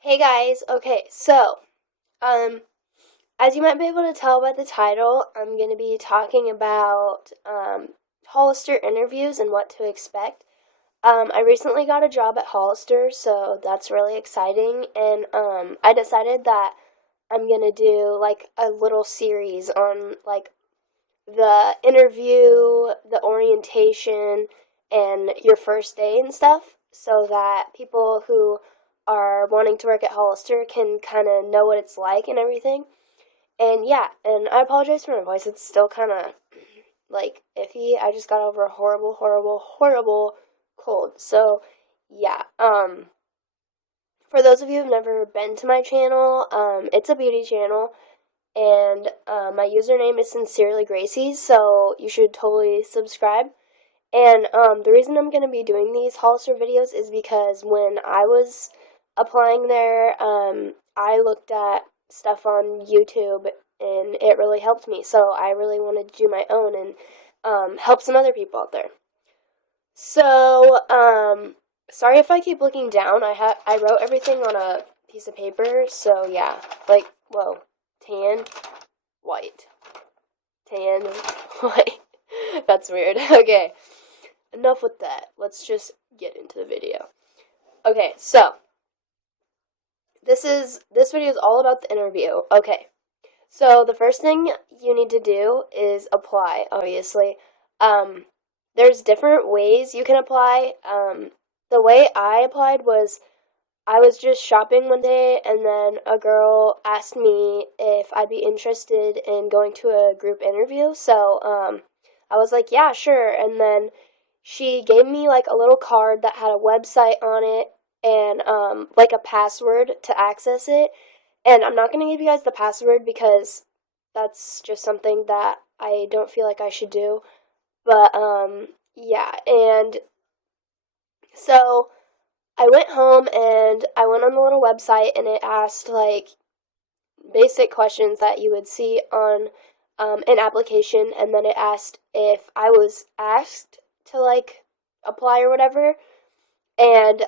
Hey guys, okay, so, um, as you might be able to tell by the title, I'm going to be talking about, Hollister interviews and what to expect. I recently got a job at Hollister, so that's really exciting, and, I decided that I'm going to do, like, a little series on, like, the interview, the orientation, and your first day and stuff, so that people who are wanting to work at Hollister can kind of know what it's like and everything. And yeah, and I apologize for my voice. It's still kind of like iffy. I just got over a horrible, horrible, horrible cold. So yeah, for those of you who've never been to my channel, it's a beauty channel, and my username is Sincerely Gracie, so you should totally subscribe. And the reason I'm going to be doing these Hollister videos is because when I was applying there, I looked at stuff on YouTube and it really helped me. So I really wanted to do my own and help some other people out there. So, sorry if I keep looking down. I wrote everything on a piece of paper. So yeah, like, whoa, tan, white, tan, white. That's weird. Okay, enough with that. Let's just get into the video. Okay, so this video is all about the interview. Okay. So the first thing you need to do is apply, obviously. Um there's different ways you can apply. The way I applied was I was just shopping one day and then a girl asked me if I'd be interested in going to a group interview. So I was like, yeah, sure. And then she gave me like a little card that had a website on it and like a password to access it. And I'm not going to give you guys the password because that's just something that I don't feel like I should do. But yeah, and so I went home and I went on the little website and it asked like basic questions that you would see on an application, and then it asked if I was asked to like apply or whatever. And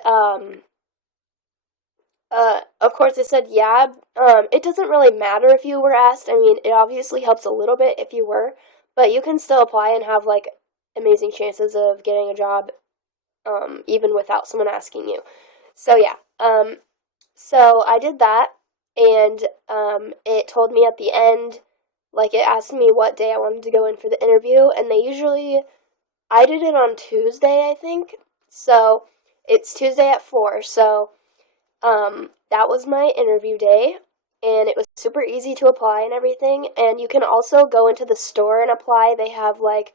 of course, it said yeah. It doesn't really matter if you were asked. I mean, it obviously helps a little bit if you were, but you can still apply and have like amazing chances of getting a job, even without someone asking you. So yeah, so I did that, and it told me at the end, like it asked me what day I wanted to go in for the interview, and I did it on Tuesday, I think. So it's Tuesday at 4. So that was my interview day, and it was super easy to apply and everything. And you can also go into the store and apply. They have like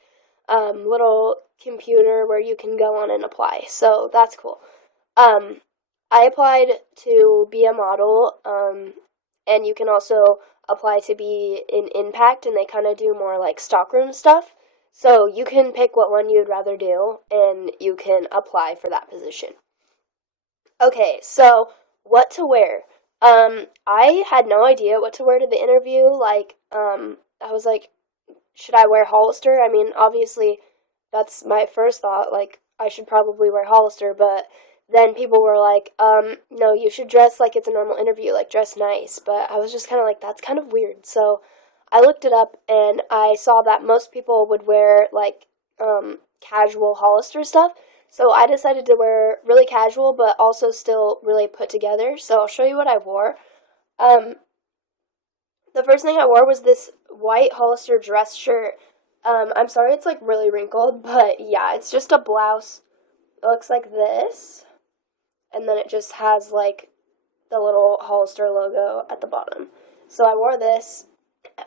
little computer where you can go on and apply. So that's cool. Um, I applied to be a model, and you can also apply to be in Impact, and they kind of do more like stockroom stuff. So you can pick what one you'd rather do, and you can apply for that position. Okay, so what to wear? I had no idea what to wear to the interview. Like, I was like, should I wear Hollister? I mean, obviously, that's my first thought. Like, I should probably wear Hollister, but then people were like, no, you should dress like it's a normal interview, like dress nice. But I was just kind of like, that's kind of weird. So I looked it up and I saw that most people would wear like casual Hollister stuff. So I decided to wear really casual, but also still really put together. So I'll show you what I wore. Um, the first thing I wore was this white Hollister dress shirt. I'm sorry it's like really wrinkled, but yeah, it's just a blouse. It looks like this, and then it just has like the little Hollister logo at the bottom. So I wore this,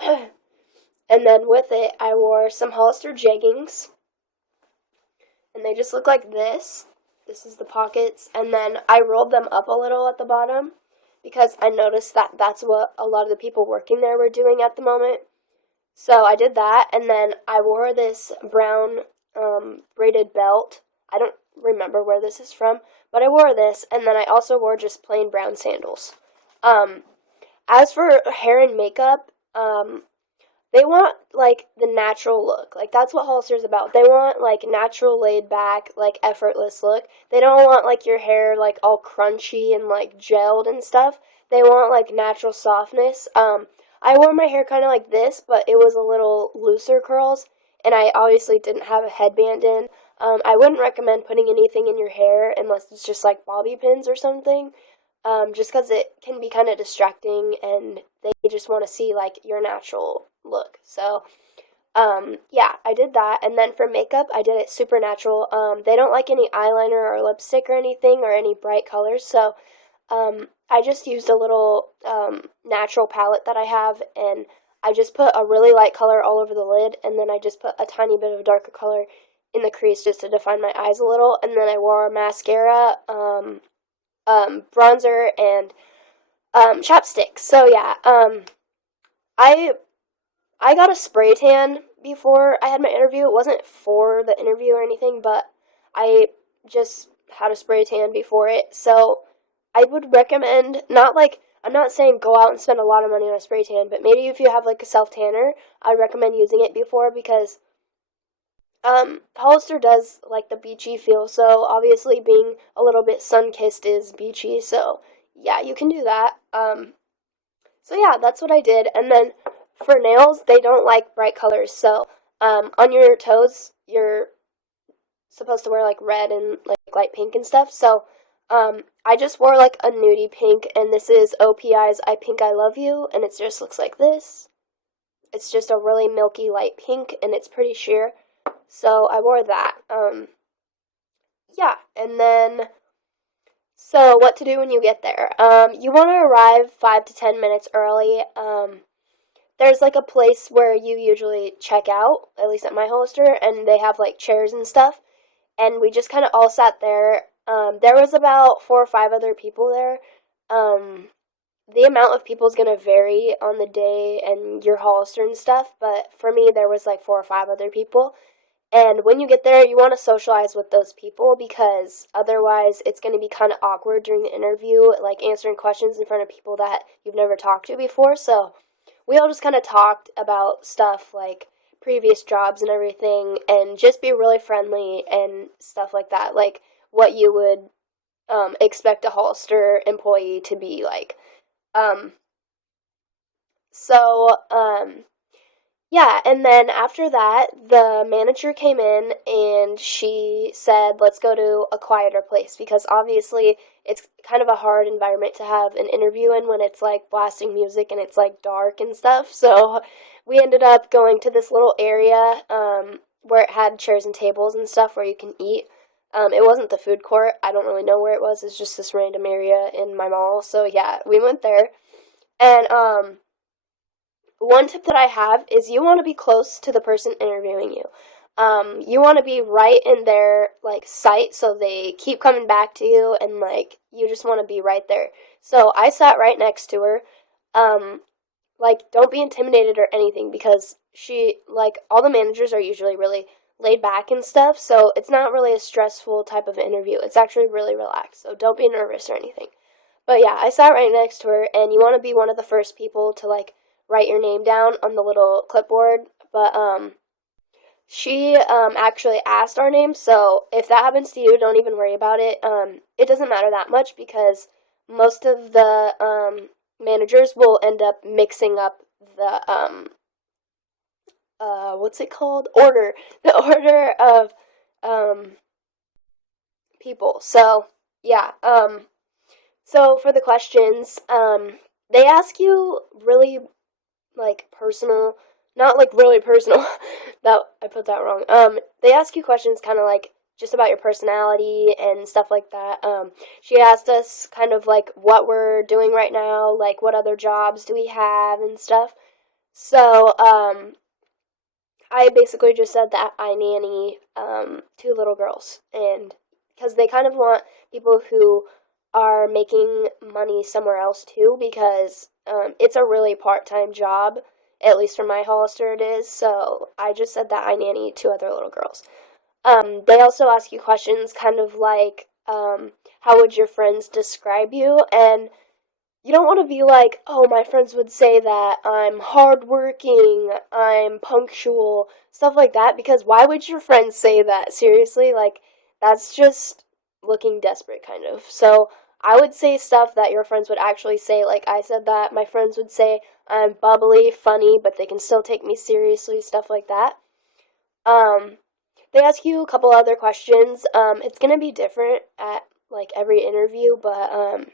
and then with it, I wore some Hollister jeggings, and they just look like this. This is the pockets, and then I rolled them up a little at the bottom because I noticed that that's what a lot of the people working there were doing at the moment. So I did that, and then I wore this brown braided belt. I don't remember where this is from, but I wore this, and then I also wore just plain brown sandals. Um, as for hair and makeup, they want like the natural look. Like that's what Hollister's about. They want like natural laid back, like effortless look. They don't want like your hair like all crunchy and like gelled and stuff. They want like natural softness. I wore my hair kind of like this, but it was a little looser curls, and I obviously didn't have a headband in. I wouldn't recommend putting anything in your hair unless it's just like bobby pins or something, just because it can be kind of distracting and they just want to see like your natural look. So, yeah, I did that. And then for makeup, I did it super natural. They don't like any eyeliner or lipstick or anything or any bright colors. So, I just used a little natural palette that I have, and I just put a really light color all over the lid, and then I just put a tiny bit of darker color in the crease just to define my eyes a little. And then I wore mascara, bronzer, and chapstick. So yeah, I I got a spray tan before I had my interview. It wasn't for the interview or anything, but I just had a spray tan before it. So I would recommend, not like, I'm not saying go out and spend a lot of money on a spray tan, but maybe if you have like a self tanner, I'd recommend using it before because Hollister does like the beachy feel. So obviously being a little bit sun kissed is beachy. So yeah, you can do that. So yeah, that's what I did. And then for nails, they don't like bright colors. So on your toes, you're supposed to wear like red and like light pink and stuff. So I just wore like a nudie pink, and this is OPI's I Pink I Love You, and it just looks like this. It's just a really milky light pink, and it's pretty sheer. So I wore that. Yeah, and then so what to do when you get there? You want to arrive 5 to 10 minutes early. There's like a place where you usually check out, at least at my Hollister, and they have like chairs and stuff. And we just kind of all sat there. There was about 4 or 5 other people there. The amount of people is going to vary on the day and your Hollister and stuff, but for me, there was like 4 or 5 other people. And when you get there, you want to socialize with those people because otherwise it's going to be kind of awkward during the interview, like answering questions in front of people that you've never talked to before. So we all just kind of talked about stuff like previous jobs and everything and just be really friendly and stuff like that. Like what you would expect a Hollister employee to be like. Um, so, yeah, and then after that, the manager came in and she said, let's go to a quieter place because obviously it's kind of a hard environment to have an interview in when it's like blasting music and it's like dark and stuff. So we ended up going to this little area where it had chairs and tables and stuff where you can eat. It wasn't the food court. I don't really know where it was. It's just this random area in my mall. So yeah, we went there. And one tip that I have is you want to be close to the person interviewing you. You want to be right in their like sight so they keep coming back to you and like you just want to be right there. So I sat right next to her. Um, like don't be intimidated or anything because she like all the managers are usually really laid back and stuff, so it's not really a stressful type of interview. It's actually really relaxed. So don't be nervous or anything. But yeah, I sat right next to her, and you want to be one of the first people to like write your name down on the little clipboard. But she actually asked our names, so if that happens to you, don't even worry about it. It doesn't matter that much because most of the managers will end up mixing up the what's it called, order, the order of um people. So yeah, so for the questions, they ask you really like personal, not like really personal. That I put that wrong. They ask you questions kind of like just about your personality and stuff like that. She asked us kind of like what we're doing right now, like what other jobs do we have and stuff. So, I basically just said that I nanny 2 little girls, and because they kind of want people who are making money somewhere else too, because it's a really part-time job, at least for my Hollister it is. So I just said that I nanny 2 other little girls. They also ask you questions kind of like, how would your friends describe you? And you don't want to be like, oh, my friends would say that I'm hardworking, I'm punctual, stuff like that, because why would your friends say that? Seriously, like, that's just looking desperate, kind of. So, I would say stuff that your friends would actually say. Like, I said that my friends would say I'm bubbly, funny, but they can still take me seriously, stuff like that. Um, they ask you a couple other questions. It's gonna be different at, like, every interview, but,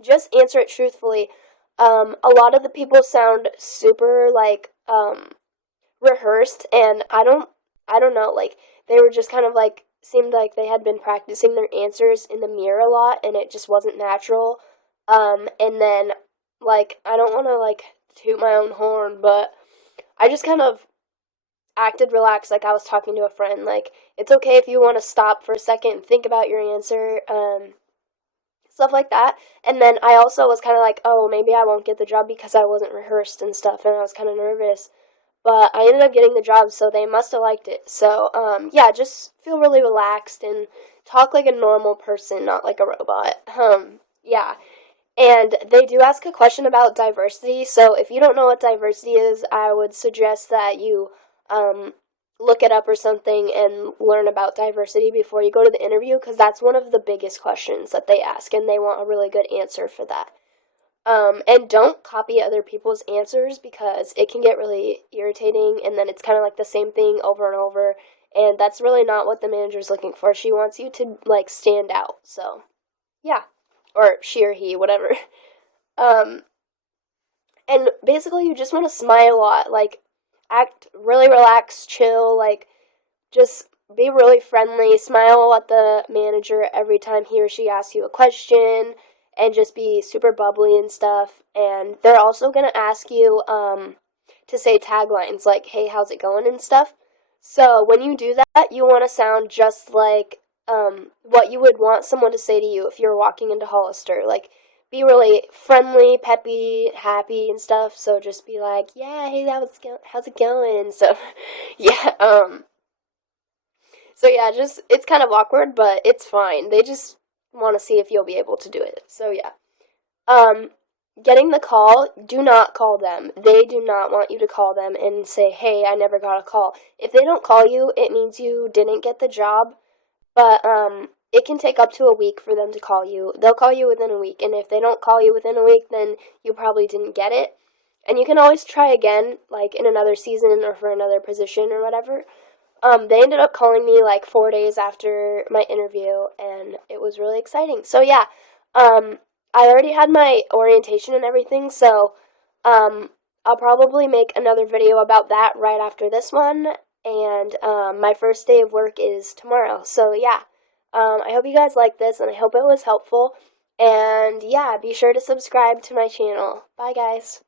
just answer it truthfully. A lot of the people sound super like rehearsed, and I don't know, like they were just kind of like seemed like they had been practicing their answers in the mirror a lot, and it just wasn't natural. And then like I don't want to like toot my own horn, but I just kind of acted relaxed, like I was talking to a friend. Like it's okay if you want to stop for a second and think about your answer. Stuff like that. And then I also was kind of like, oh, maybe I won't get the job because I wasn't rehearsed and stuff, and I was kind of nervous. But I ended up getting the job, so they must have liked it. So, yeah, just feel really relaxed and talk like a normal person, not like a robot. Yeah. And they do ask a question about diversity. So if you don't know what diversity is, I would suggest that you um, look it up or something and learn about diversity before you go to the interview, because that's one of the biggest questions that they ask, and they want a really good answer for that. And don't copy other people's answers because it can get really irritating, and then it's kind of like the same thing over and over. And that's really not what the manager's looking for. She wants you to like stand out. So yeah, or she or he, whatever. Um, and basically, you just want to smile a lot, like act really relaxed, chill, like just be really friendly, smile at the manager every time he or she asks you a question, and just be super bubbly and stuff. And they're also gonna ask you to say taglines like "Hey, how's it going?" and stuff. So when you do that, you want to sound just like what you would want someone to say to you if you're walking into Hollister. Like, be really friendly, peppy, happy, and stuff. So just be like, "Yeah, hey, how's it going?" and stuff. Yeah. So yeah, just it's kind of awkward, but it's fine. They just want to see if you'll be able to do it. So yeah. Um, Getting the call, do not call them. They do not want you to call them and say, "Hey, I never got a call." If they don't call you, it means you didn't get the job, but it can take up to a week for them to call you. They'll call you within a week, and if they don't call you within a week, then you probably didn't get it. And you can always try again, like in another season or for another position or whatever. They ended up calling me like 4 days after my interview, and it was really exciting. So yeah, I already had my orientation and everything, so um, I'll probably make another video about that right after this one. And my first day of work is tomorrow. So yeah, I hope you guys like this, and I hope it was helpful. And yeah, be sure to subscribe to my channel. Bye, guys.